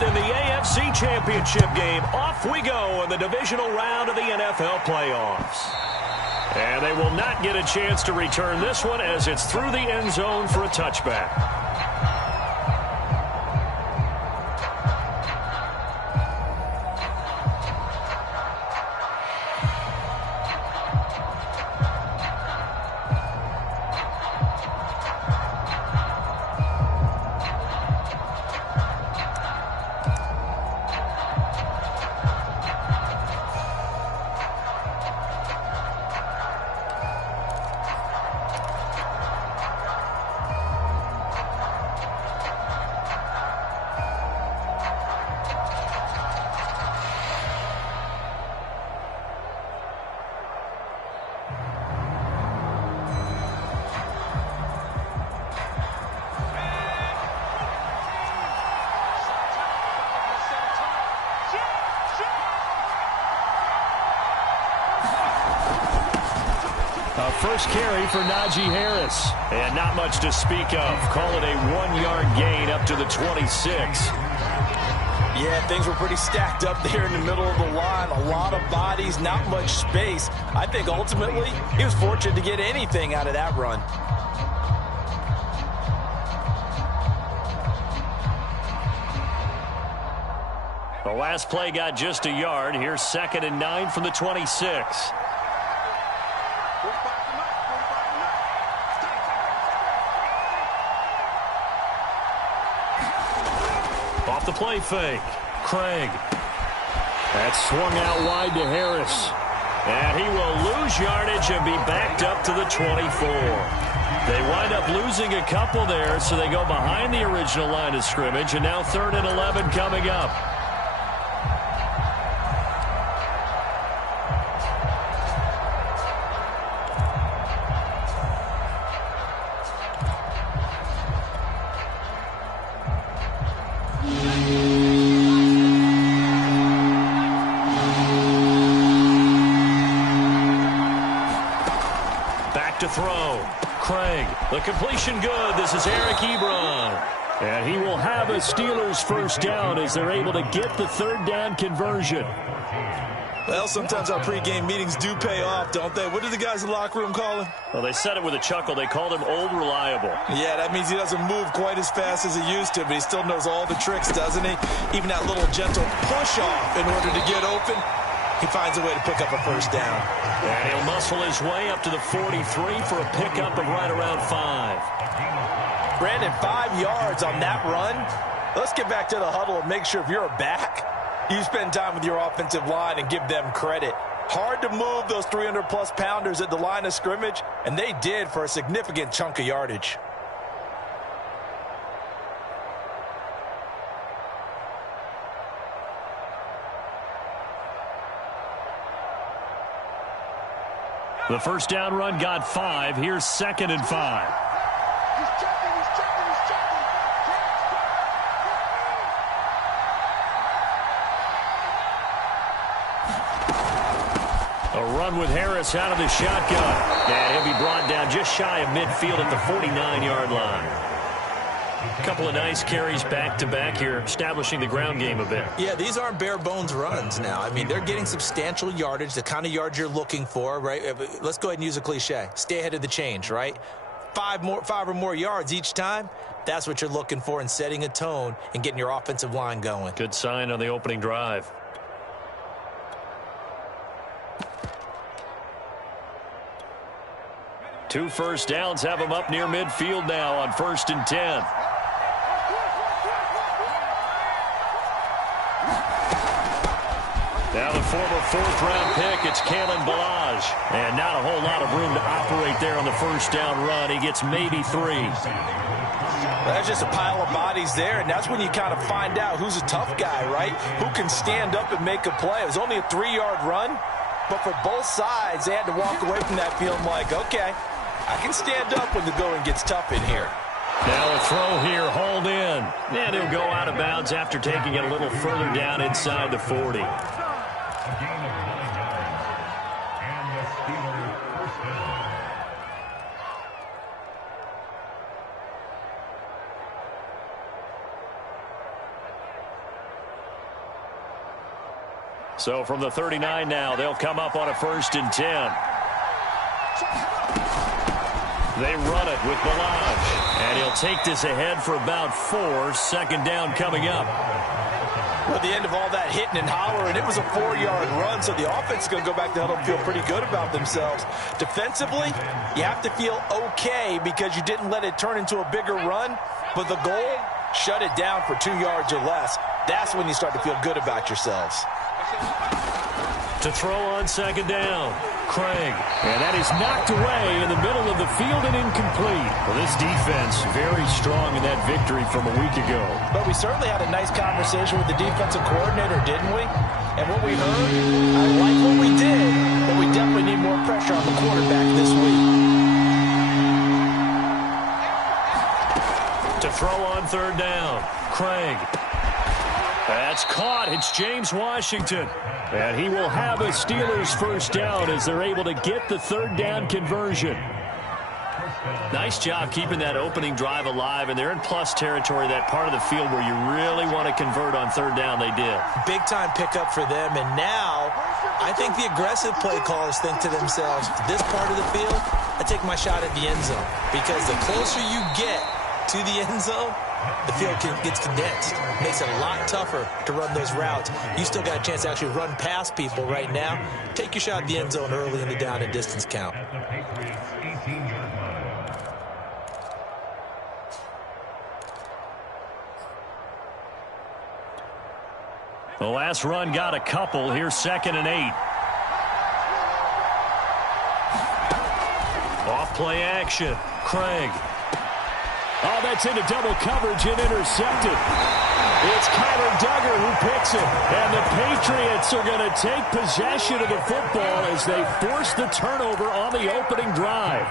fourth in the AFC Championship game. Off we go in the divisional round of the NFL playoffs. And they will not get a chance to return this one as it's through the end zone for a touchback. First carry for Najee Harris. And not much to speak of. Call it a 1-yard gain up to the 26. Yeah, things were pretty stacked up there in the middle of the line. A lot of bodies, not much space. I think ultimately he was fortunate to get anything out of that run. The last play got just a yard. Here's 2nd and 9 from the 26. Off the play fake. Craig. That's swung out wide to Harris. And he will lose yardage and be backed up to the 24. They wind up losing a couple there, so they go behind the original line of scrimmage, and now 3rd and 11 coming up. To throw. Craig. The completion good. This is Eric Ebron. And he will have a Steelers first down as they're able to get the 3rd down conversion. Well, sometimes our pregame meetings do pay off, don't they? What do the guys in the locker room call him? Well, they said it with a chuckle. They called him Old Reliable. Yeah, that means he doesn't move quite as fast as he used to, but he still knows all the tricks, doesn't he? Even that little gentle push-off in order to get open. He finds a way to pick up a first down. And he'll muscle his way up to the 43 for a pickup of right around 5. Brandon, 5 yards on that run. Let's get back to the huddle and make sure if you're a back, you spend time with your offensive line and give them credit. Hard to move those 300-plus pounders at the line of scrimmage, and they did for a significant chunk of yardage. The first down run got 5. Here's 2nd and 5. A run with Harris out of the shotgun. And he'll be brought down just shy of midfield at the 49-yard line. A couple of nice carries back-to-back here, establishing the ground game a bit. Yeah, these aren't bare-bones runs now. I mean, they're getting substantial yardage, the kind of yards you're looking for, right? Let's go ahead and use a cliche. Stay ahead of the change, right? 5 or more yards each time, that's what you're looking for in setting a tone and getting your offensive line going. Good sign on the opening drive. Two first downs have them up near midfield now on 1st and 10. Now the former 4th-round pick, it's Kalen Ballage. And not a whole lot of room to operate there on the first down run. He gets maybe 3. That's just a pile of bodies there, and that's when you kind of find out who's a tough guy, right? Who can stand up and make a play. It was only a 3-yard run, but for both sides, they had to walk away from that feeling like, okay, I can stand up when the going gets tough in here. Now a throw here, hauled in. And he'll go out of bounds after taking it a little further down inside the 40. So from the 39 now, they'll come up on a 1st and 10. They run it with Balaj. And he'll take this ahead for about 4. 2nd down coming up. Well, at the end of all that hitting and hollering, it was a 4-yard run, so the offense is going to go back to huddle and feel pretty good about themselves. Defensively, you have to feel okay because you didn't let it turn into a bigger run, but the goal, shut it down for 2 yards or less. That's when you start to feel good about yourselves. To throw on 2nd down, Craig. And that is knocked away in the middle of the field and incomplete. Well, this defense very strong in that victory from a week ago. But we certainly had a nice conversation with the defensive coordinator, didn't we? And what we heard, I like what we did, but we definitely need more pressure on the quarterback this week. To throw on 3rd down, Craig. That's caught. It's James Washington. And he will have a Steelers 1st down as they're able to get the 3rd down conversion. Nice job keeping that opening drive alive, and they're in plus territory, that part of the field where you really want to convert on 3rd down. They did. Big-time pickup for them, and now I think the aggressive play callers think to themselves, this part of the field, I take my shot at the end zone, because the closer you get to the end zone, the field gets condensed. Makes it a lot tougher to run those routes. You still got a chance to actually run past people right now. Take your shot at the end zone early in the down and distance count. The last run got a couple. Here's 2nd and 8. Off play action. Craig. Oh, that's into double coverage and intercepted. It's Kyler Duggar who picks it. And the Patriots are going to take possession of the football as they force the turnover on the opening drive.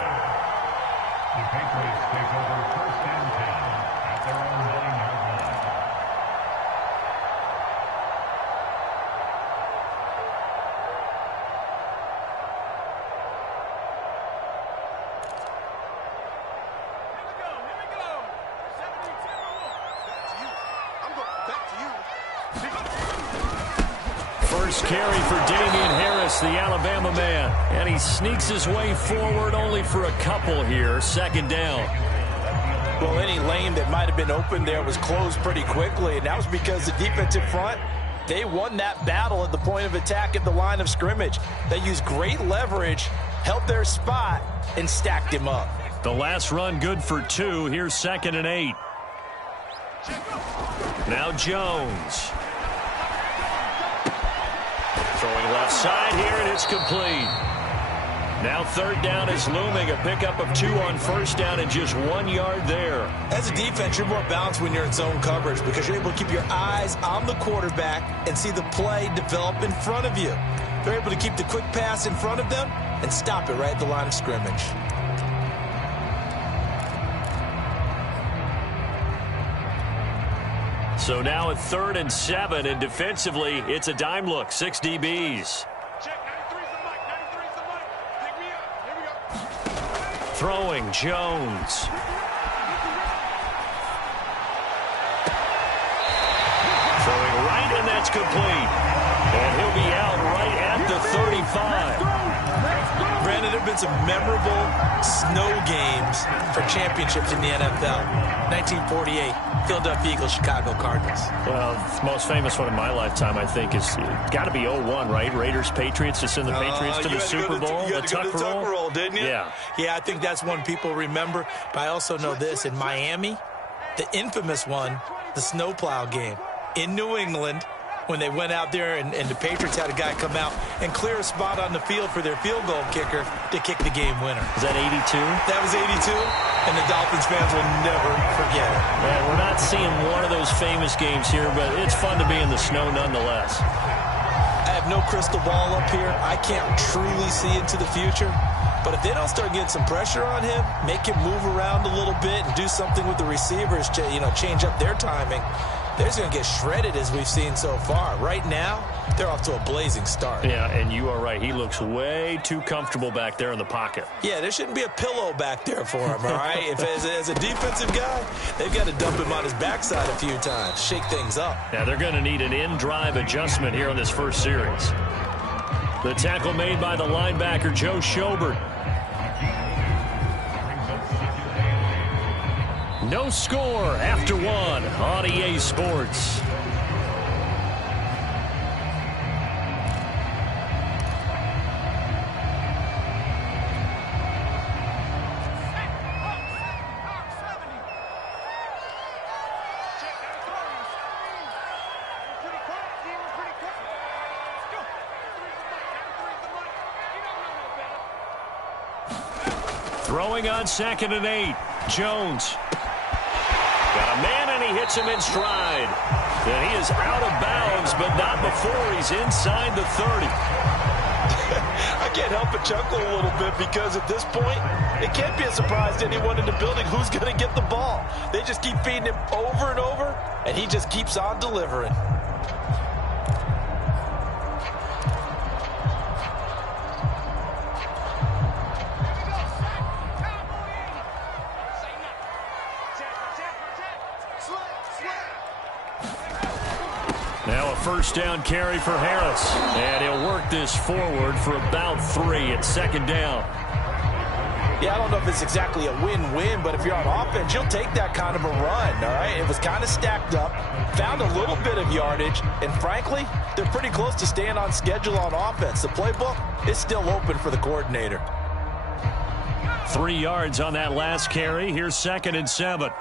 The Patriots take over 1st and 10 at their own line line. First carry for Damian Harris, the Alabama man. And he sneaks his way forward only for a couple here. 2nd down. Well, any lane that might have been open there was closed pretty quickly, and that was because the defensive front, they won that battle at the point of attack at the line of scrimmage. They used great leverage, held their spot, and stacked him up. The last run good for 2. Here's 2nd and 8. Now Jones. Throwing left side here, and it's complete. Now 3rd down is looming. A pickup of 2 on 1st down and just 1 yard there. As a defense, you're more balanced when you're in zone coverage because you're able to keep your eyes on the quarterback and see the play develop in front of you. They're able to keep the quick pass in front of them and stop it right at the line of scrimmage. So now at 3rd and 7, and defensively, it's a dime look. 6 DBs. Throwing, Jones. Throwing right, and that's complete. And he'll be out right at the 35. Brandon, there have been some memorable snow games for championships in the NFL. 1948, Philadelphia Eagles, Chicago Cardinals. Well, the most famous one in my lifetime, I think, is got to be 01, right? Raiders, Patriots, to send the Patriots to the Super Bowl. You had to go to the Tucker roll, didn't you? Yeah. Yeah, I think that's one people remember. But I also know this. In Miami, the infamous one, the snowplow game in New England, when they went out there and the Patriots had a guy come out and clear a spot on the field for their field goal kicker to kick the game winner. Is that 82? That was 82, and the Dolphins fans will never forget it. Man, we're not seeing one of those famous games here, but it's fun to be in the snow nonetheless. I have no crystal ball up here. I can't truly see into the future. But if they don't start getting some pressure on him, make him move around a little bit and do something with the receivers to, change up their timing, they're just going to get shredded as we've seen so far. Right now, they're off to a blazing start. Yeah, and you are right. He looks way too comfortable back there in the pocket. Yeah, there shouldn't be a pillow back there for him, all right? If as a defensive guy, they've got to dump him on his backside a few times, shake things up. Now they're going to need an in-drive adjustment here in this first series. The tackle made by the linebacker, Joe Schobert. No score after one on EA Sports. Throwing on 2nd and 8. Jones. Got a man, and he hits him in stride. And he is out of bounds, but not before he's inside the 30. I can't help but chuckle a little bit because at this point, it can't be a surprise to anyone in the building who's going to get the ball. They just keep feeding him over and over, and he just keeps on delivering. Now a first down carry for Harris. And he'll work this forward for about 3 at 2nd down. Yeah, I don't know if it's exactly a win-win, but if you're on offense, you'll take that kind of a run, all right? It was kind of stacked up, found a little bit of yardage, and frankly, they're pretty close to staying on schedule on offense. The playbook is still open for the coordinator. 3 yards on that last carry. Here's 2nd and 7.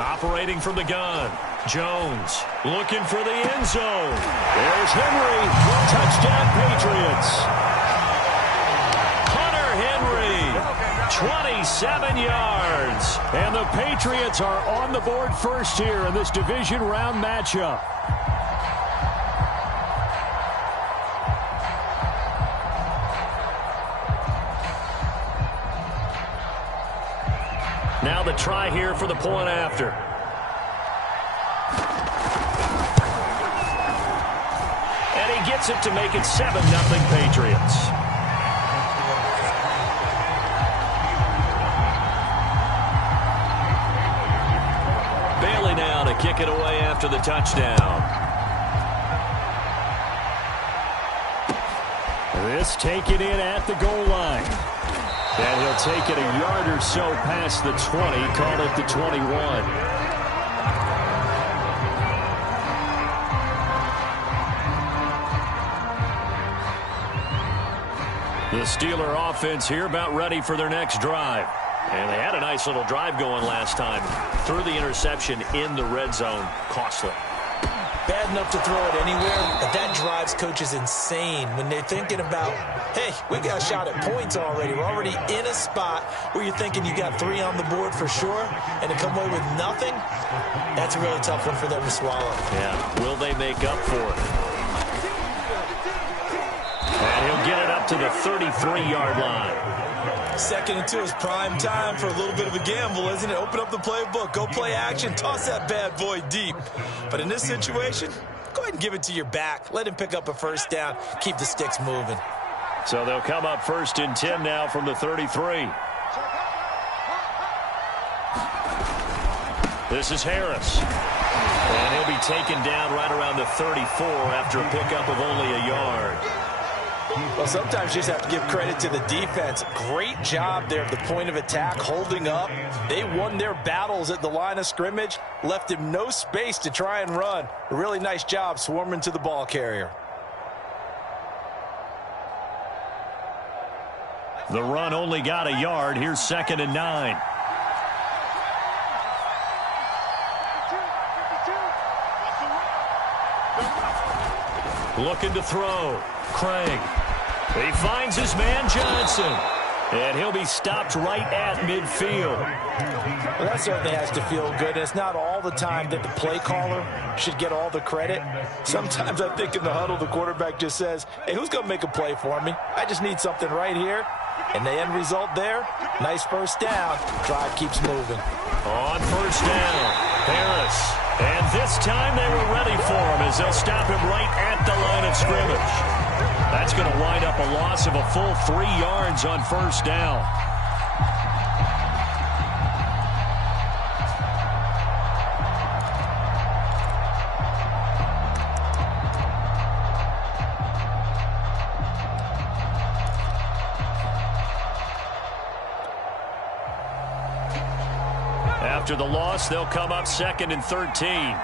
Operating from the gun. Jones looking for the end zone. There's Henry. Touchdown, Patriots. Hunter Henry, 27 yards. And the Patriots are on the board first here in this division round matchup. Now the try here for the point after. And he gets it to make it 7-0 Patriots. Bailey now to kick it away after the touchdown. This taken in at the goal line. And he'll take it a yard or so past the 20, call it the 21. The Steeler offense here about ready for their next drive. And they had a nice little drive going last time. Threw the interception in the red zone. Costly. Bad enough to throw it anywhere, but that drives coaches insane when they're thinking about, hey, we got a shot at points already. We're already in a spot where you're thinking you got 3 on the board for sure, and to come away with nothing, that's a really tough one for them to swallow. Yeah, will they make up for it? And he'll get it up to the 33-yard line. 2nd and 2 is prime time for a little bit of a gamble, isn't it? Open up the playbook, go play action, toss that bad boy deep. But in this situation, go ahead and give it to your back. Let him pick up a first down, keep the sticks moving. So they'll come up 1st and 10 now from the 33. This is Harris. And he'll be taken down right around the 34 after a pickup of only a yard. Well, sometimes you just have to give credit to the defense. Great job there at the point of attack, holding up. They won their battles at the line of scrimmage, left him no space to try and run. A really nice job swarming to the ball carrier. The run only got a yard. Here's 2nd and 9. Looking to throw. Craig. He finds his man Johnson. And he'll be stopped right at midfield. Well, that certainly has to feel good. It's not all the time that the play caller should get all the credit. Sometimes I think in the huddle, the quarterback just says, hey, who's going to make a play for me? I just need something right here. And the end result there, nice first down. Drive keeps moving. On first down, Harris. And this time they were ready for him as they'll stop him right at the line of scrimmage. That's going to wind up a loss of a full 3 yards on first down. After the loss, they'll come up 2nd and 13.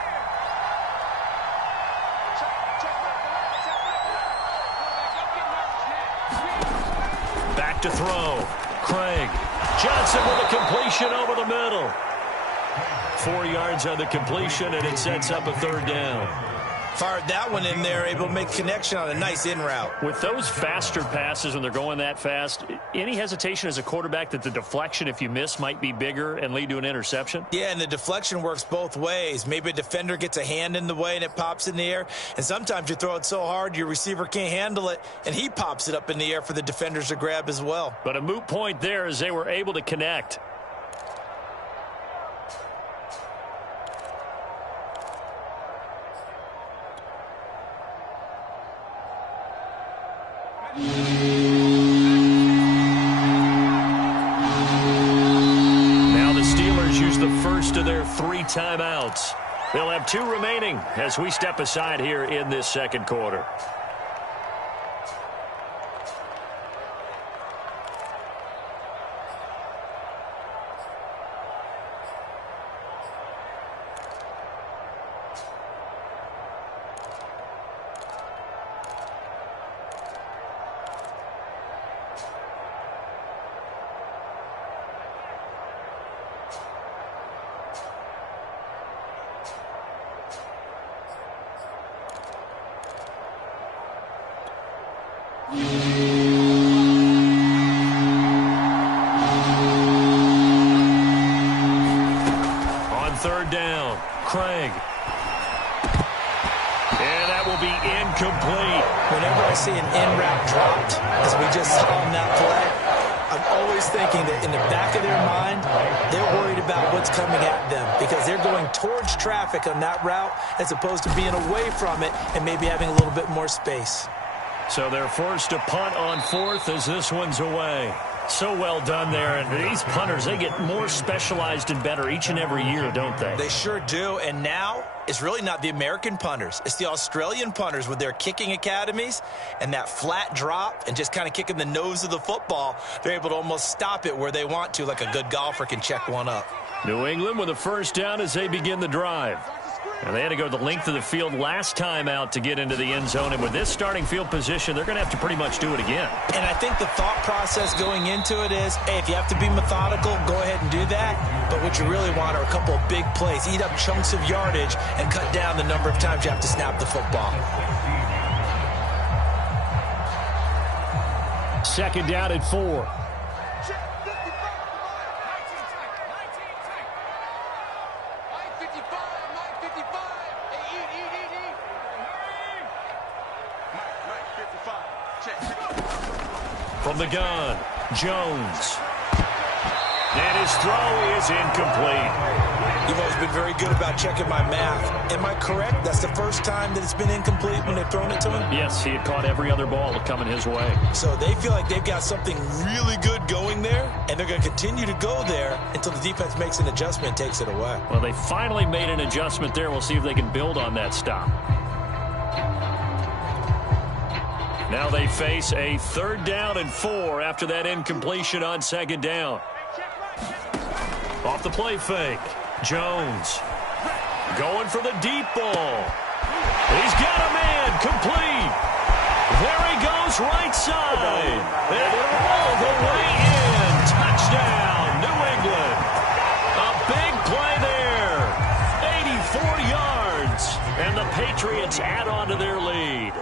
Back to throw. Craig. Johnson with a completion over the middle. 4 yards on the completion, and it sets up a 3rd down. Fired that one in there, able to make connection on a nice in route. With those faster passes when they're going that fast, any hesitation as a quarterback that the deflection, if you miss, might be bigger and lead to an interception? Yeah, and the deflection works both ways. Maybe a defender gets a hand in the way and it pops in the air. And sometimes you throw it so hard your receiver can't handle it, and he pops it up in the air for the defenders to grab as well. But a moot point there as they were able to connect. Now the Steelers use the first of their 3 timeouts. They'll have 2 remaining as we step aside here in this 2nd quarter. On 3rd down, Craig. And that will be incomplete. Whenever I see an in route dropped, as we just saw on that play, I'm always thinking that in the back of their mind, they're worried about what's coming at them because they're going towards traffic on that route as opposed to being away from it and maybe having a little bit more space. So they're forced to punt on 4th as this one's away. So well done there. And these punters, they get more specialized and better each and every year, don't they? They sure do. And now it's really not the American punters. It's the Australian punters with their kicking academies and that flat drop and just kind of kicking the nose of the football. They're able to almost stop it where they want to, like a good golfer can check one up. New England with a first down as they begin the drive. And they had to go the length of the field last time out to get into the end zone. And with this starting field position, they're going to have to pretty much do it again. And I think the thought process going into it is, hey, if you have to be methodical, go ahead and do that. But what you really want are a couple of big plays. Eat up chunks of yardage and cut down the number of times you have to snap the football. 2nd down and 4. From the gun, Jones. And his throw is incomplete. You've always been very good about checking my math. Am I correct? That's the first time that it's been incomplete when they've thrown it to him? Yes, he had caught every other ball coming his way. So they feel like they've got something really good going there, and they're going to continue to go there until the defense makes an adjustment and takes it away. Well, they finally made an adjustment there. We'll see if they can build on that stop. Now they face a 3rd down and 4 after that incompletion on 2nd down. Off the play fake. Jones going for the deep ball. He's got a man complete. There he goes right side. And all the way in. Touchdown, New England. A big play there. 84 yards. And the Patriots add on to their lead.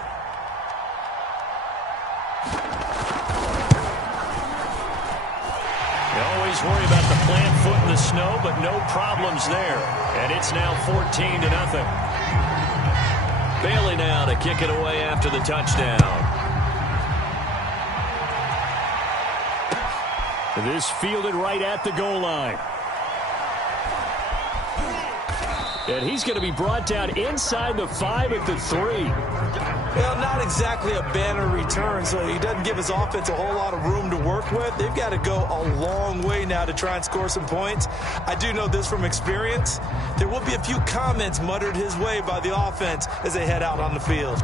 Worry about the plant foot in the snow, but no problems there. And it's now 14-0. Bailey now to kick it away after the touchdown. This fielded right at the goal line. And he's going to be brought down inside the 5 at the 3. Well, not exactly a banner return, so he doesn't give his offense a whole lot of room to work with. They've got to go a long way now to try and score some points. I do know this from experience. There will be a few comments muttered his way by the offense as they head out on the field.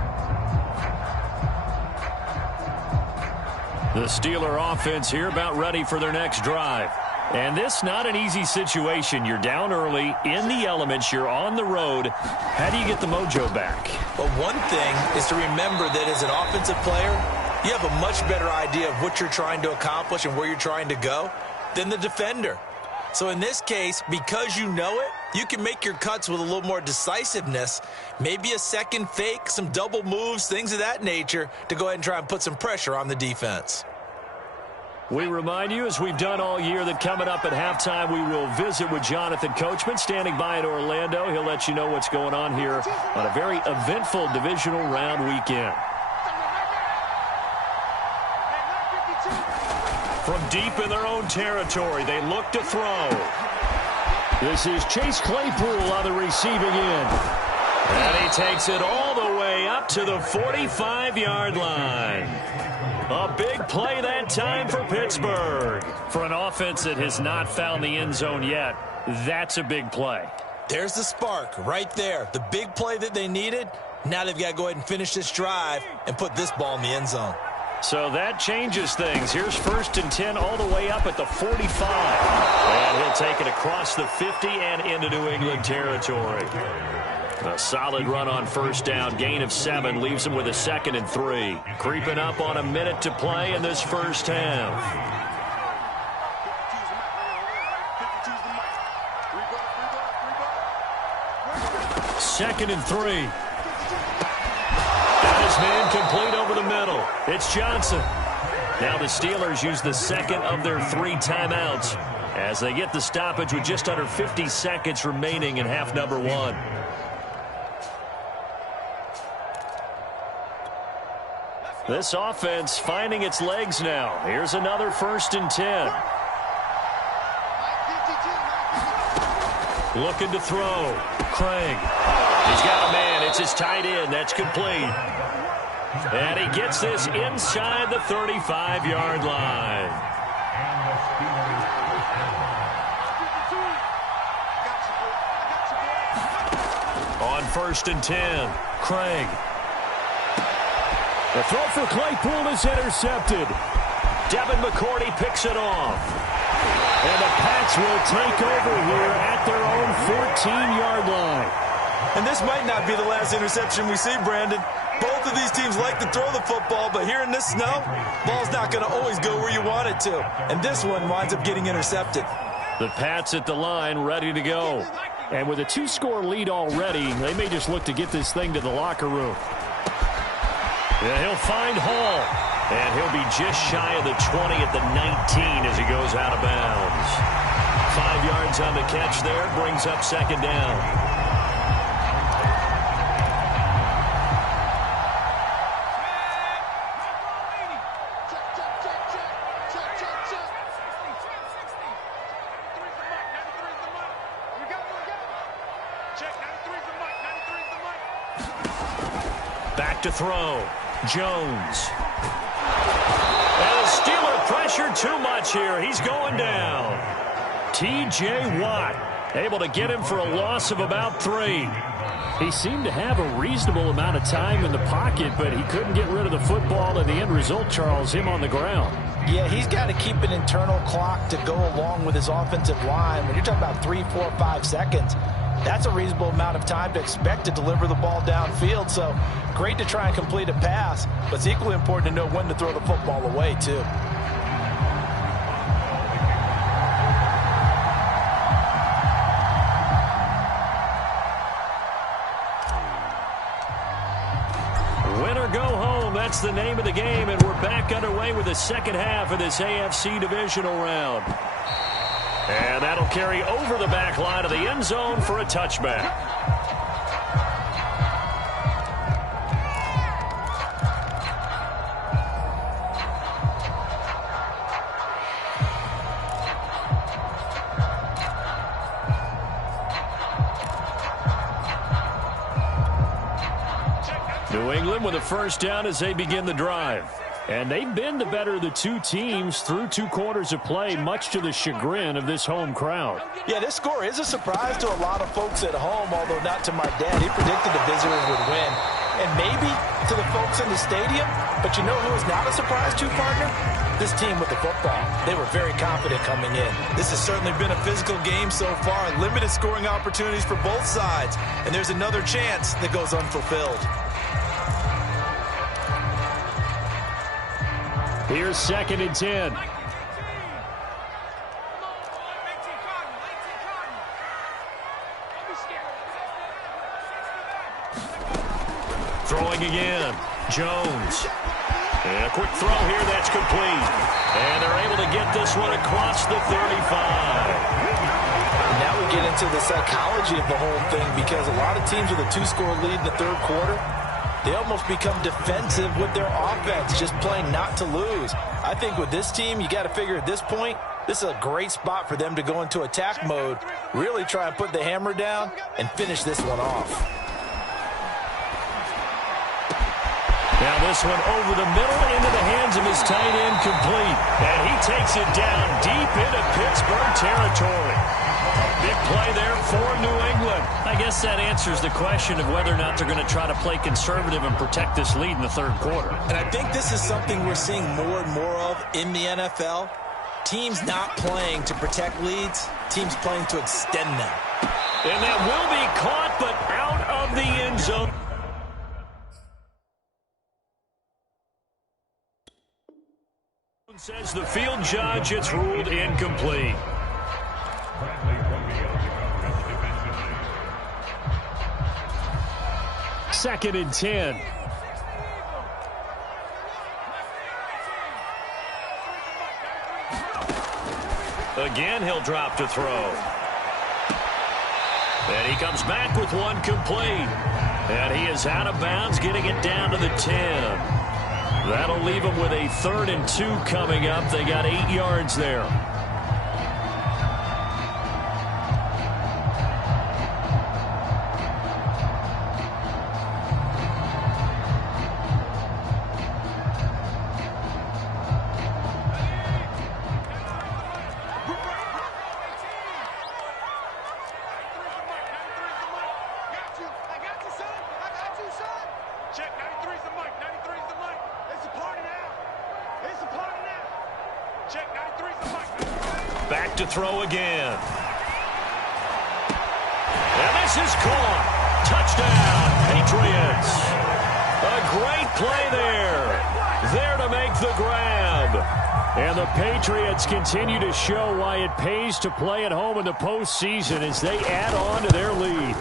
The Steeler offense here about ready for their next drive. And this not an easy situation. You're down early, in the elements, you're on the road. How do you get the mojo back? Well, one thing is to remember that as an offensive player, you have a much better idea of what you're trying to accomplish and where you're trying to go than the defender. So in this case, because you know it, you can make your cuts with a little more decisiveness, maybe a second fake, some double moves, things of that nature, to go ahead and try and put some pressure on the defense. We remind you, as we've done all year, that coming up at halftime, we will visit with Jonathan Coachman, standing by in Orlando. He'll let you know what's going on here on a very eventful divisional round weekend. From deep in their own territory, they look to throw. This is Chase Claypool on the receiving end. And he takes it all the way up to the 45-yard line. A big play that time for Pittsburgh. For an offense that has not found the end zone yet, that's a big play. There's the spark right there. The big play that they needed. Now they've got to go ahead and finish this drive and put this ball in the end zone. So that changes things. Here's 1st and 10 all the way up at the 45. And he'll take it across the 50 and into New England territory. A solid run on 1st down. Gain of 7 leaves him with a 2nd and 3. Creeping up on a minute to play in this first half. 2nd and 3. Got his man complete over the middle. It's Johnson. Now the Steelers use the 2nd of their 3 timeouts as they get the stoppage with just under 50 seconds remaining in half number 1. This offense finding its legs now. Here's another 1st and 10. Looking to throw. Craig. He's got a man. It's his tight end. That's complete. And he gets this inside the 35-yard line. On 1st and 10, Craig. The throw for Claypool is intercepted. Devin McCourty picks it off. And the Pats will take over here at their own 14-yard line. And this might not be the last interception we see, Brandon. Both of these teams like to throw the football, but here in this snow, ball's not going to always go where you want it to. And this one winds up getting intercepted. The Pats at the line, ready to go. And with a 2-score lead already, they may just look to get this thing to the locker room. Yeah, he'll find Hall. And he'll be just shy of the 20 at the 19 as he goes out of bounds. 5 yards on the catch there, brings up 2nd down. Back to throw. Jones. And the Steeler pressure too much here. He's going down. T.J. Watt able to get him for a loss of about 3. He seemed to have a reasonable amount of time in the pocket, but he couldn't get rid of the football, and the end result, Charles, him on the ground. Yeah, he's got to keep an internal clock to go along with his offensive line. When you're talking about 3, 4, 5 seconds, that's a reasonable amount of time to expect to deliver the ball downfield. So great to try and complete a pass, but it's equally important to know when to throw the football away, too. Win or go home, that's the name of the game, and we're back underway with the second half of this AFC divisional round. And that'll carry over the back line of the end zone for a touchback. New England with a first down as they begin the drive. And they've been the better of the two teams through 2 quarters of play, much to the chagrin of this home crowd. Yeah, this score is a surprise to a lot of folks at home, although not to my dad. He predicted the visitors would win. And maybe to the folks in the stadium. But you know who is not a surprise to, partner? This team with the football. They were very confident coming in. This has certainly been a physical game so far. Limited scoring opportunities for both sides. And there's another chance that goes unfulfilled. Here's 2nd and 10. Throwing again. Jones. And a quick throw here that's complete. And they're able to get this one across the 35. Now we get into the psychology of the whole thing, because a lot of teams with a 2-score lead in the 3rd quarter, they almost become defensive with their offense, just playing not to lose. I think with this team, you got to figure at this point, this is a great spot for them to go into attack mode, really try and put the hammer down and finish this one off. Now this one over the middle into the hands of his tight end, complete. And he takes it down deep into Pittsburgh territory. Big play there for New England. I guess that answers the question of whether or not they're going to try to play conservative and protect this lead in the 3rd quarter. And I think this is something we're seeing more and more of in the NFL. Teams not playing to protect leads, teams playing to extend them. And that will be caught, but out of the end zone. Says the field judge, it's ruled incomplete. Second and 10. Again, he'll drop to throw. And he comes back with one complete. And he is out of bounds, getting it down to the 10. That'll leave them with a 3rd and 2 coming up. They got 8 yards there. Back to throw again. And this is caught. Touchdown, Patriots. A great play there. There to make the grab. And the Patriots continue to show why it pays to play at home in the postseason as they add on to their lead.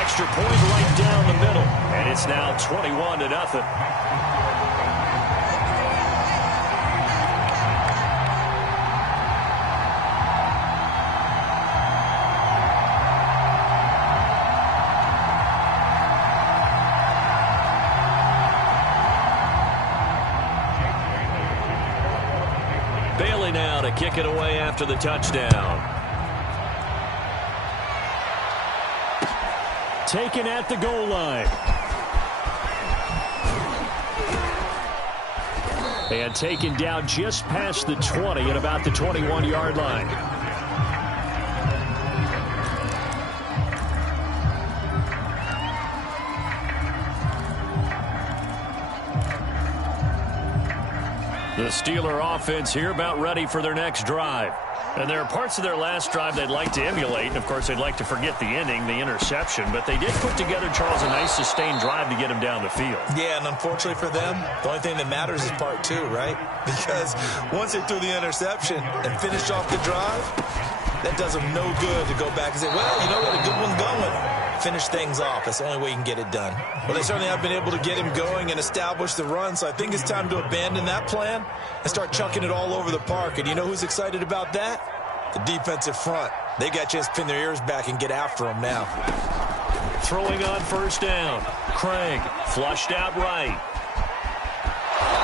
Extra point right down the middle. And it's now 21-0. Bailey now to kick it away after the touchdown. Taken at the goal line. And taken down just past the 20 at about the 21-yard line. The Steeler offense here about ready for their next drive. And there are parts of their last drive they'd like to emulate. And, of course, they'd like to forget the ending, the interception. But they did put together, Charles, a nice sustained drive to get them down the field. Yeah, and unfortunately for them, the only thing that matters is part 2, right? Because once they threw the interception and finished off the drive, that does them no good to go back and say, well, you know what, a good one going. Finish things off. That's the only way you can get it done. Well, they certainly have been able to get him going and establish the run, so I think it's time to abandon that plan and start chunking it all over the park. And you know who's excited about that? The defensive front. They got a chance to pin their ears back and get after him now. Throwing on first down. Craig flushed out right.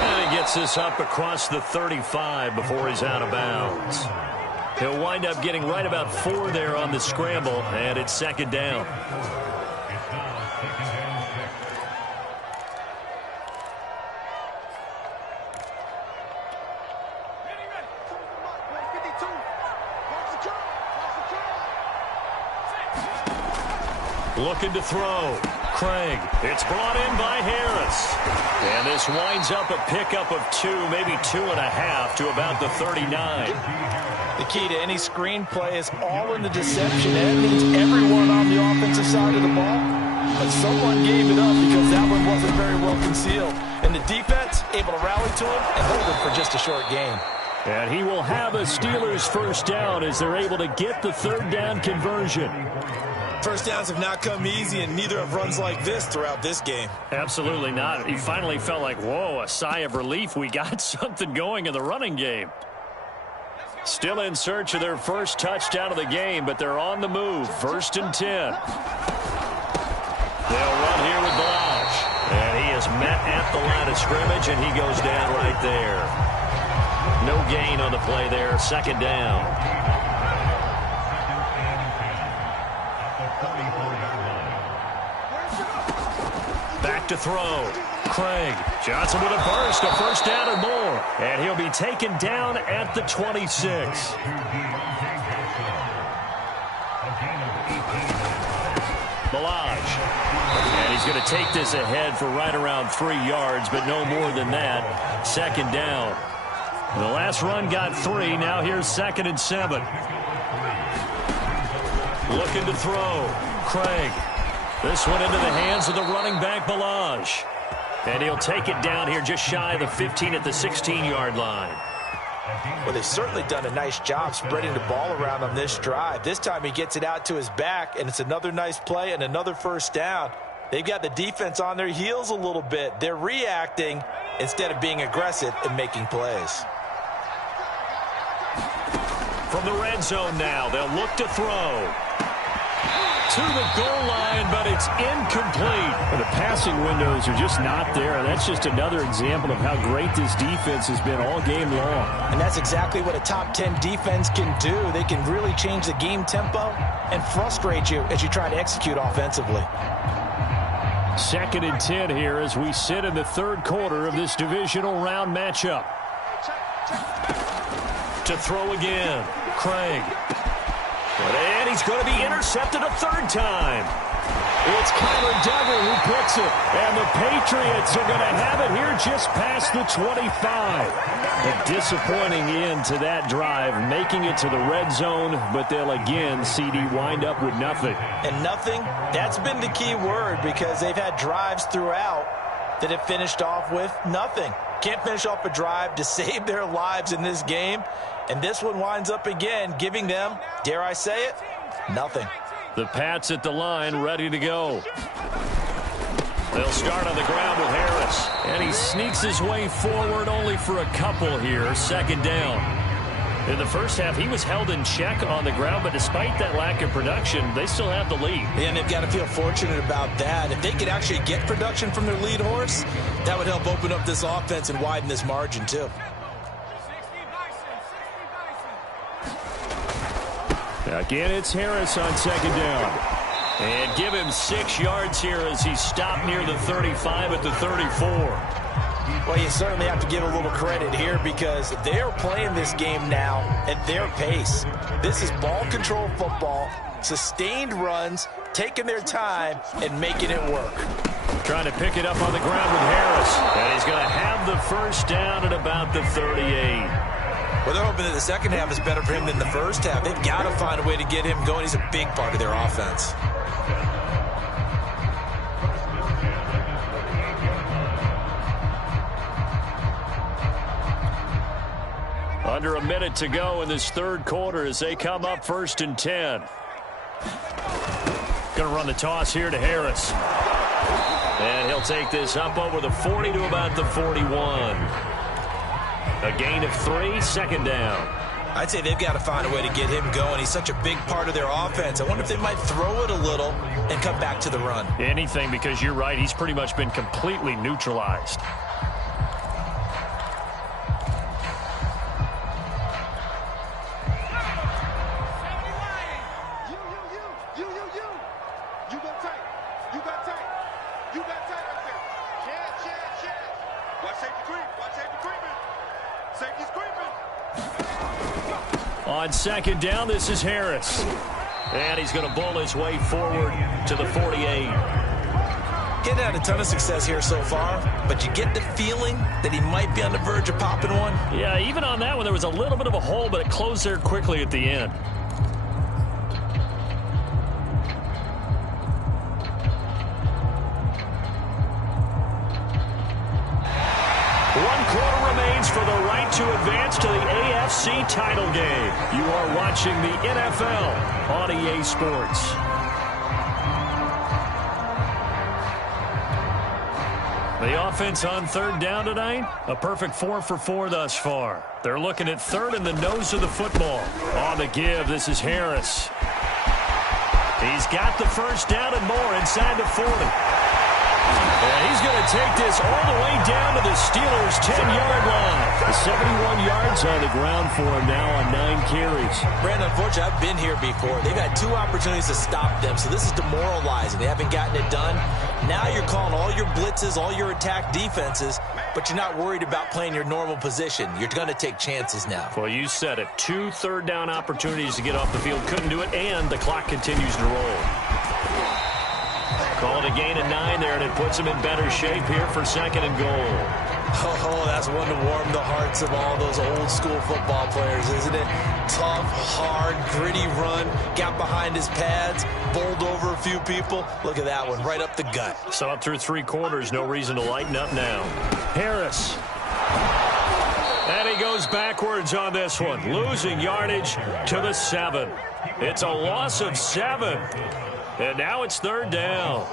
And he gets this up across the 35 before he's out of bounds. He'll wind up getting right about 4 there on the scramble, and it's second down. Looking to throw. Craig. It's brought in by Harris. And this winds up a pickup of 2, maybe 2.5 to about the 39. The key to any screenplay is all in the deception. That means everyone on the offensive side of the ball. But someone gave it up because that one wasn't very well concealed. And the defense able to rally to him and hold him for just a short gain. And he will have a Steelers first down as they're able to get the third down conversion. First downs have not come easy, and neither have runs like this throughout this game. Absolutely not. He finally felt like, whoa, a sigh of relief. We got something going in the running game. Still in search of their first touchdown of the game, but they're on the move. 1st and 10. They'll run here with Balaj. And he is met at the line of scrimmage, and he goes down right there. No gain on the play there. 2nd down. Back to throw. Craig. Johnson with a burst, a first down or more. And he'll be taken down at the 26. Balaj. And he's going to take this ahead for right around 3 yards, but no more than that. 2nd down. The last run got 3. Now here's 2nd and 7. Looking to throw. Craig. This one into the hands of the running back, Balaj. And he'll take it down here just shy of the 15 at the 16-yard line. Well, they've certainly done a nice job spreading the ball around on this drive. This time he gets it out to his back, and it's another nice play and another first down. They've got the defense on their heels a little bit. They're reacting instead of being aggressive and making plays. From the red zone now, they'll look to throw. To the goal line, but it's incomplete. And the passing windows are just not there. And that's just another example of how great this defense has been all game long. And that's exactly what a top 10 defense can do. They can really change the game tempo and frustrate you as you try to execute offensively. 2nd and 10 here as we sit in the 3rd quarter of this divisional round matchup. To throw again, Craig. And he's going to be intercepted a 3rd time. It's Kyler Duggar who picks it. And the Patriots are going to have it here just past the 25. A disappointing end to that drive, making it to the red zone, but they'll again, CD, wind up with nothing. And nothing, that's been the key word because they've had drives throughout that have finished off with nothing. Can't finish off a drive to save their lives in this game. And this one winds up again, giving them, dare I say it, nothing. The Pats at the line, ready to go. They'll start on the ground with Harris. And he sneaks his way forward only for a couple here. 2nd down. In the first half, he was held in check on the ground, but despite that lack of production, they still have the lead. And they've got to feel fortunate about that. If they could actually get production from their lead horse, that would help open up this offense and widen this margin, too. Again, it's Harris on 2nd down. And give him 6 yards here as he's stopped near the 35 at the 34. Well, you certainly have to give a little credit here because they're playing this game now at their pace. This is ball control football, sustained runs, taking their time, and making it work. Trying to pick it up on the ground with Harris. And he's going to have the first down at about the 38. Well, they're hoping that the second half is better for him than the first half. They've got to find a way to get him going. He's a big part of their offense. Under a minute to go in this 3rd quarter as they come up 1st and 10. Going to run the toss here to Harris. And he'll take this up over the 40 to about the 41. A gain of 3, 2nd down. I'd say they've got to find a way to get him going. He's such a big part of their offense. I wonder if they might throw it a little and come back to the run. Anything, because you're right. He's pretty much been completely neutralized. On 2nd down, this is Harris. And he's going to bull his way forward to the 48. Getting had a ton of success here so far, but you get the feeling that he might be on the verge of popping one. Yeah, even on that one, there was a little bit of a hole, but it closed there quickly at the end. One quarter remains for the right to advance to the AFC title game. You are watching the NFL on EA Sports. The offense on third down tonight, a perfect 4 for 4 thus far. They're looking at third in the nose of the football. On the give, this is Harris. He's got the first down and more inside the 40. And he's going to take this all the way down to the Steelers' 10-yard line. 71 yards on the ground for him now on 9 carries. Brandon, unfortunately, I've been here before. They've had 2 opportunities to stop them, so this is demoralizing. They haven't gotten it done. Now you're calling all your blitzes, all your attack defenses, but you're not worried about playing your normal position. You're going to take chances now. Well, you said it. 2 third-down opportunities to get off the field. Couldn't do it, and the clock continues to roll. Called a gain of 9 there, and it puts him in better shape here for 2nd and goal. Oh, that's one to warm the hearts of all those old-school football players, isn't it? Tough, hard, gritty run, got behind his pads, bowled over a few people. Look at that one, right up the gut. So up through 3 quarters, no reason to lighten up now. Harris. And he goes backwards on this one, losing yardage to the 7. It's a loss of 7. And now it's 3rd down.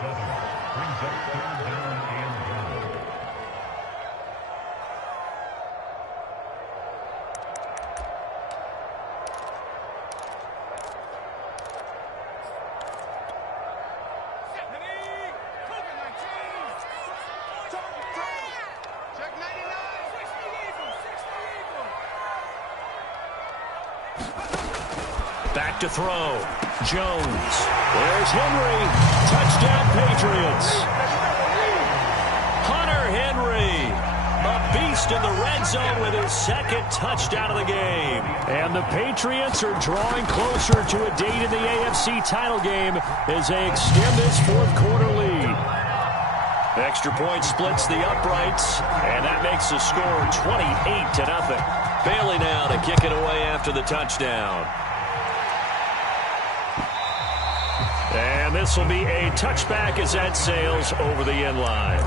Back to throw. Jones. There's Henry. Touchdown, Patriots. Hunter Henry, a beast in the red zone with his 2nd touchdown of the game. And the Patriots are drawing closer to a date in the AFC title game as they extend this 4th quarter lead. Extra point splits the uprights, and that makes the score 28-0. Bailey now to kick it away after the touchdown. And this will be a touchback as that sails over the end line.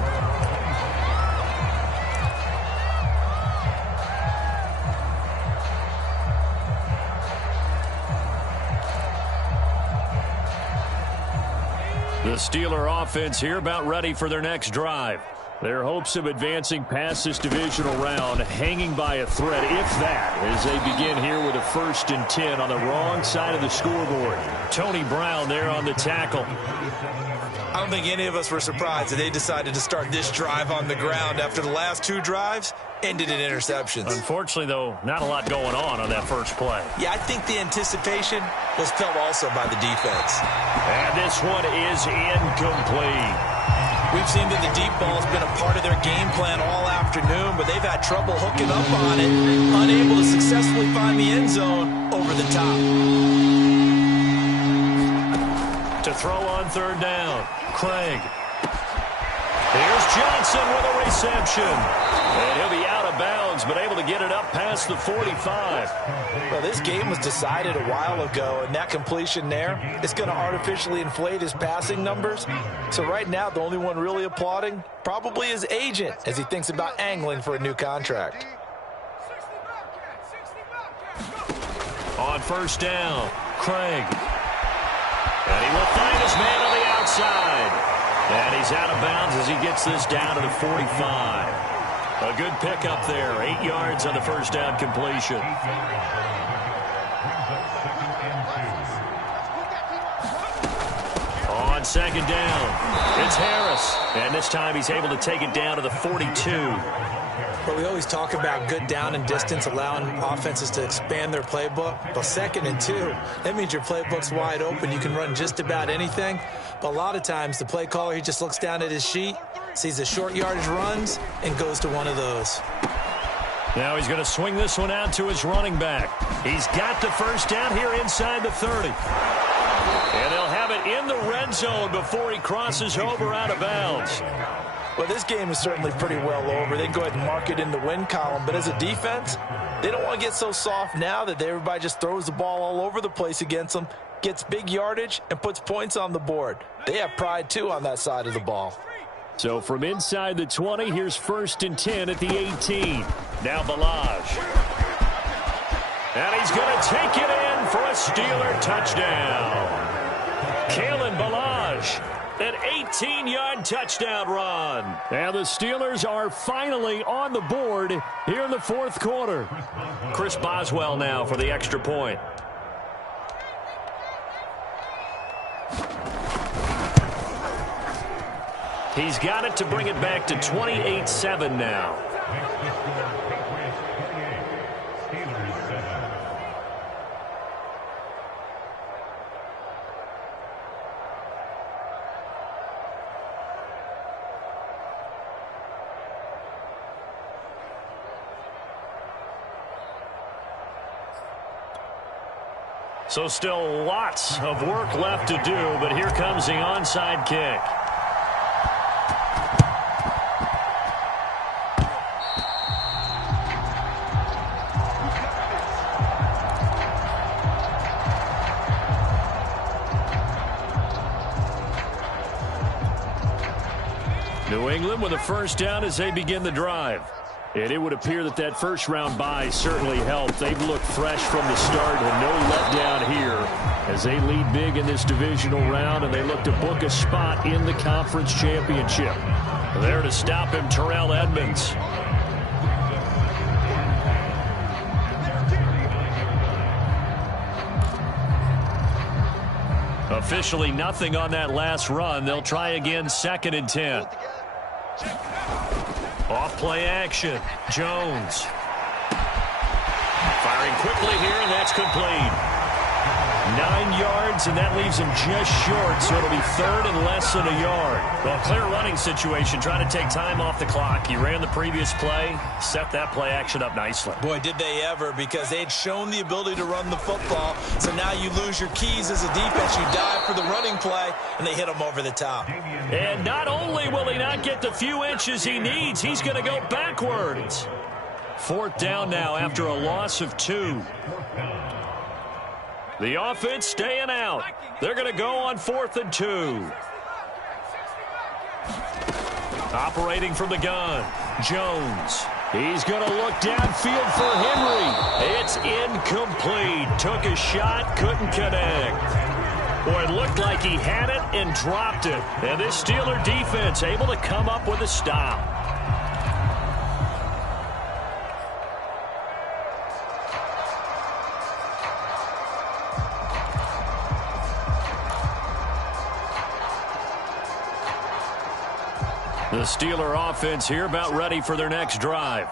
The Steeler offense here about ready for their next drive. Their hopes of advancing past this divisional round hanging by a thread, if that, as they begin here with a 1st and 10 on the wrong side of the scoreboard. Tony Brown there on the tackle. I don't think any of us were surprised that they decided to start this drive on the ground after the last 2 drives ended in interceptions. Unfortunately, though, not a lot going on that first play. Yeah, I think the anticipation was felt also by the defense. And this one is incomplete. We've seen that the deep ball has been a part of their game plan all afternoon, but they've had trouble hooking up on it, unable to successfully find the end zone over the top. To throw on 3rd down, Craig. Here's Johnson with a reception. And he'll be out of bounds, but able to get it up past the 45. Well, this game was decided a while ago, and that completion there is going to artificially inflate his passing numbers. So right now, the only one really applauding probably his agent as he thinks about angling for a new contract. On 1st down, Craig. And he will find his man on the outside. And he's out of bounds as he gets this down to the 45. A good pickup there. 8 yards on the 1st down completion. On 2nd down, it's Harris. And this time he's able to take it down to the 42. But we always talk about good down and distance, allowing offenses to expand their playbook. But 2nd and 2, that means your playbook's wide open. You can run just about anything. But a lot of times, the play caller, he just looks down at his sheet, sees the short yardage runs, and goes to one of those. Now he's going to swing this one out to his running back. He's got the 1st down here inside the 30. And they'll have it in the red zone before he crosses over out of bounds. Well, this game is certainly pretty well over. They can go ahead and mark it in the win column. But as a defense, they don't want to get so soft now that everybody just throws the ball all over the place against them, gets big yardage, and puts points on the board. They have pride, too, on that side of the ball. So from inside the 20, here's 1st and 10 at the 18. Now Balaj. And he's going to take it in for a Steeler touchdown. Kalen Balaj, an 18-yard touchdown run. And the Steelers are finally on the board here in the 4th quarter. Chris Boswell now for the extra point. He's got it to bring it back to 28-7 now. So still lots of work left to do, but here comes the onside kick. New England with a first down as they begin the drive. And it would appear that that first-round bye certainly helped. They've looked fresh from the start and no letdown here as they lead big in this divisional round, and they look to book a spot in the conference championship. There to stop him, Terrell Edmonds. Officially nothing on that last run. They'll try again, 2nd and 10. Off play action. Jones. Firing quickly here, and that's complete. 9 yards, and that leaves him just short, so it'll be 3rd and less than a yard. Well, clear running situation, trying to take time off the clock. He ran the previous play, set that play action up nicely. Boy, did they ever, because they had shown the ability to run the football. So now you lose your keys as a defense. You dive for the running play, and they hit him over the top. And not only will he not get the few inches he needs, he's going to go backwards. 4th down now after a loss of 2. The offense staying out. They're going to go on 4th and 2. Operating from the gun, Jones. He's going to look downfield for Henry. It's incomplete. Took a shot, couldn't connect. Boy, it looked like he had it and dropped it. And this Steeler defense able to come up with a stop. The Steeler offense here about ready for their next drive.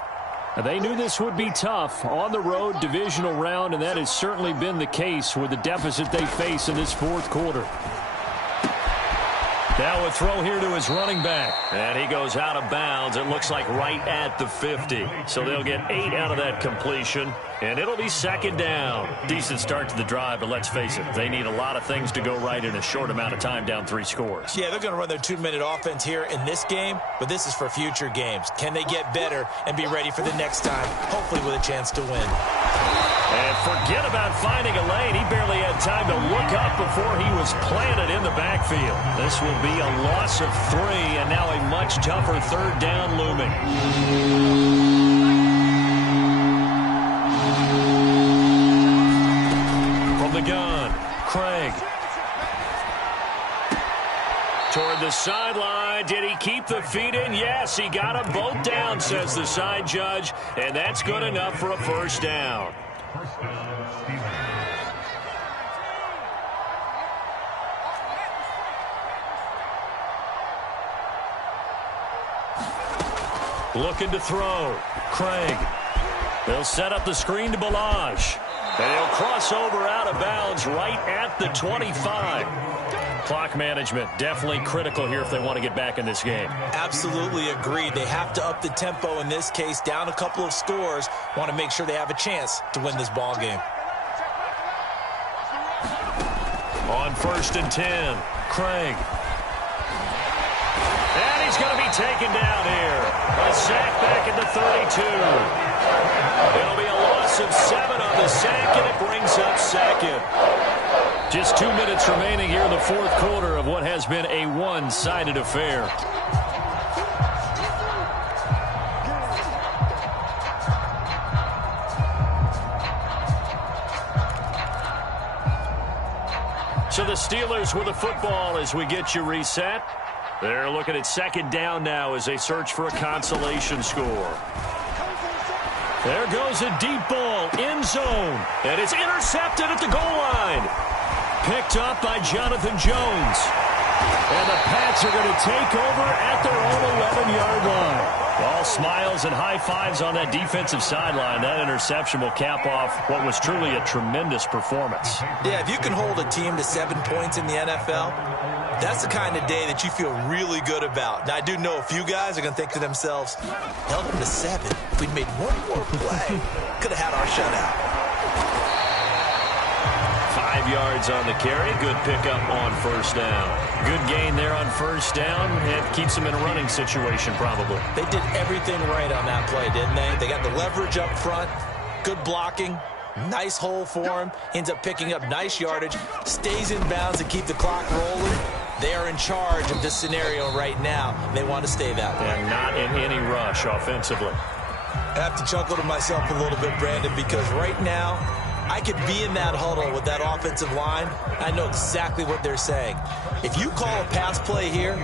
They knew this would be tough on the road divisional round, and that has certainly been the case with the deficit they face in this 4th quarter. Now a throw here to his running back. And he goes out of bounds. It looks like right at the 50. So they'll get 8 out of that completion. And it'll be 2nd down. Decent start to the drive, but let's face it, they need a lot of things to go right in a short amount of time, down 3 scores. Yeah, they're going to run their 2-minute offense here in this game, but this is for future games. Can they get better and be ready for the next time, hopefully with a chance to win? And forget about finding a lane. He barely had time to look up before he was planted in the backfield. This will be a loss of 3, and now a much tougher 3rd down looming. From the gun, Craig. Toward the sideline. Did he keep the feet in? Yes, he got them both down, says the side judge, and that's good enough for a 1st down. First down, Steelers. Looking to throw. Craig. They'll set up the screen to Balaj. And he'll cross over out of bounds right at the 25. Clock management definitely critical here if they want to get back in this game. Absolutely agreed. They have to up the tempo in this case, down a couple of scores. Want to make sure they have a chance to win this ball game. On 1st and 10, Craig. And he's going to be taken down here. A sack back at the 32. It'll be a loss of 7 on the sack, and it brings up second. Just 2 minutes remaining here in the fourth quarter of what has been a one-sided affair. So the Steelers with the football as we get you reset. They're looking at second down now as they search for a consolation score. There goes a deep ball, end zone, and it's intercepted at the goal line. Picked up by Jonathan Jones. And the Pats are going to take over at their own 11-yard line. All smiles and high fives on that defensive sideline. That interception will cap off what was truly a tremendous performance. Yeah, if you can hold a team to 7 points in the NFL, that's the kind of day that you feel really good about. Now, I do know a few guys are going to think to themselves, held them to 7. If we'd made one more play, could have had our shutout. 5 yards on the carry. Good pickup on first down. Good gain there on first down. It keeps them in a running situation probably. They did everything right on that play, didn't they? They got the leverage up front, good blocking, nice hole for him, ends up picking up nice yardage, stays in bounds to keep the clock rolling. They are in charge of this scenario right now. They want to stay that way. And not in any rush offensively. I have to chuckle to myself a little bit, Brandon, because right now, I could be in that huddle with that offensive line. I know exactly what they're saying. If you call a pass play here,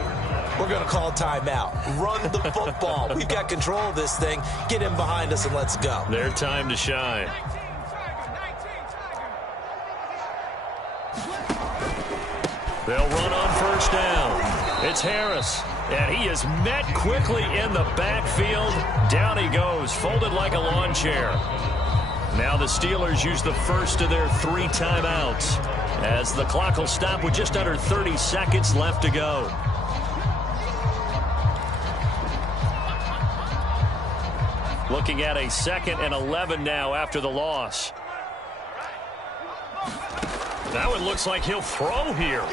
we're going to call timeout. Run the football. We've got control of this thing. Get in behind us and let's go. Their time to shine. They'll run on first down. It's Harris. And he is met quickly in the backfield. Down he goes, folded like a lawn chair. Now the Steelers use the first of their 3 timeouts as the clock will stop with just under 30 seconds left to go. Looking at a 2nd and 11 now after the loss. That one looks like he'll throw here.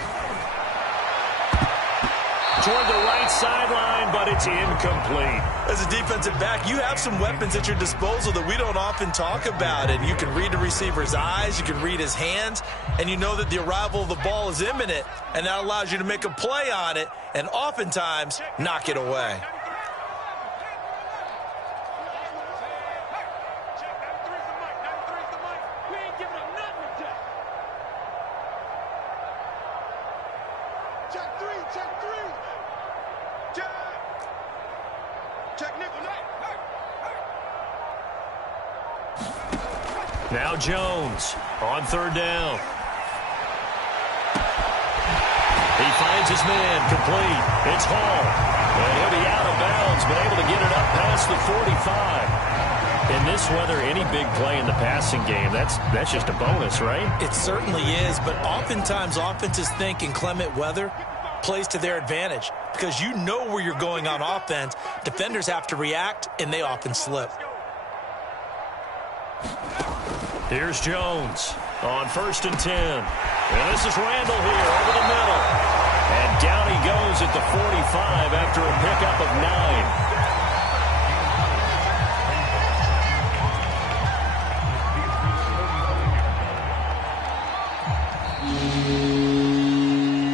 Toward the right sideline, but it's incomplete. As a defensive back, you have some weapons at your disposal that we don't often talk about. And you can read the receiver's eyes, you can read his hands, and you know that the arrival of the ball is imminent. And that allows you to make a play on it and oftentimes knock it away. Now Jones on 3rd down. He finds his man complete. It's Hall. And he'll be out of bounds, but able to get it up past the 45. In this weather, any big play in the passing game, that's just a bonus, right? It certainly is, but oftentimes offenses think in clement weather plays to their advantage because you know where you're going on offense. Defenders have to react, and they often slip. Here's Jones on 1st and 10. And this is Randall here over the middle. And down he goes at the 45 after a pickup of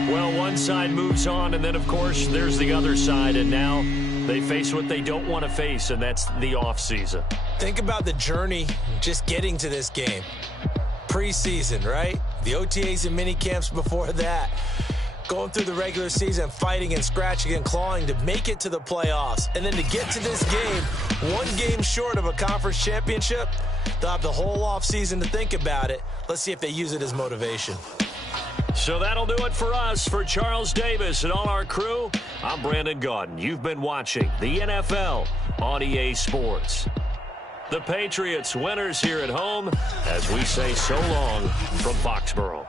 9. Well, one side moves on, and then, of course, there's the other side. And now they face what they don't want to face, and that's the offseason. Think about the journey just getting to this game. Preseason, right? The OTAs and mini camps before that. Going through the regular season, fighting and scratching and clawing to make it to the playoffs. And then to get to this game, 1 game short of a conference championship, they'll have the whole offseason to think about it. Let's see if they use it as motivation. So that'll do it for us. For Charles Davis and all our crew, I'm Brandon Gaudin. You've been watching the NFL on EA Sports. The Patriots winners here at home as we say so long from Foxborough.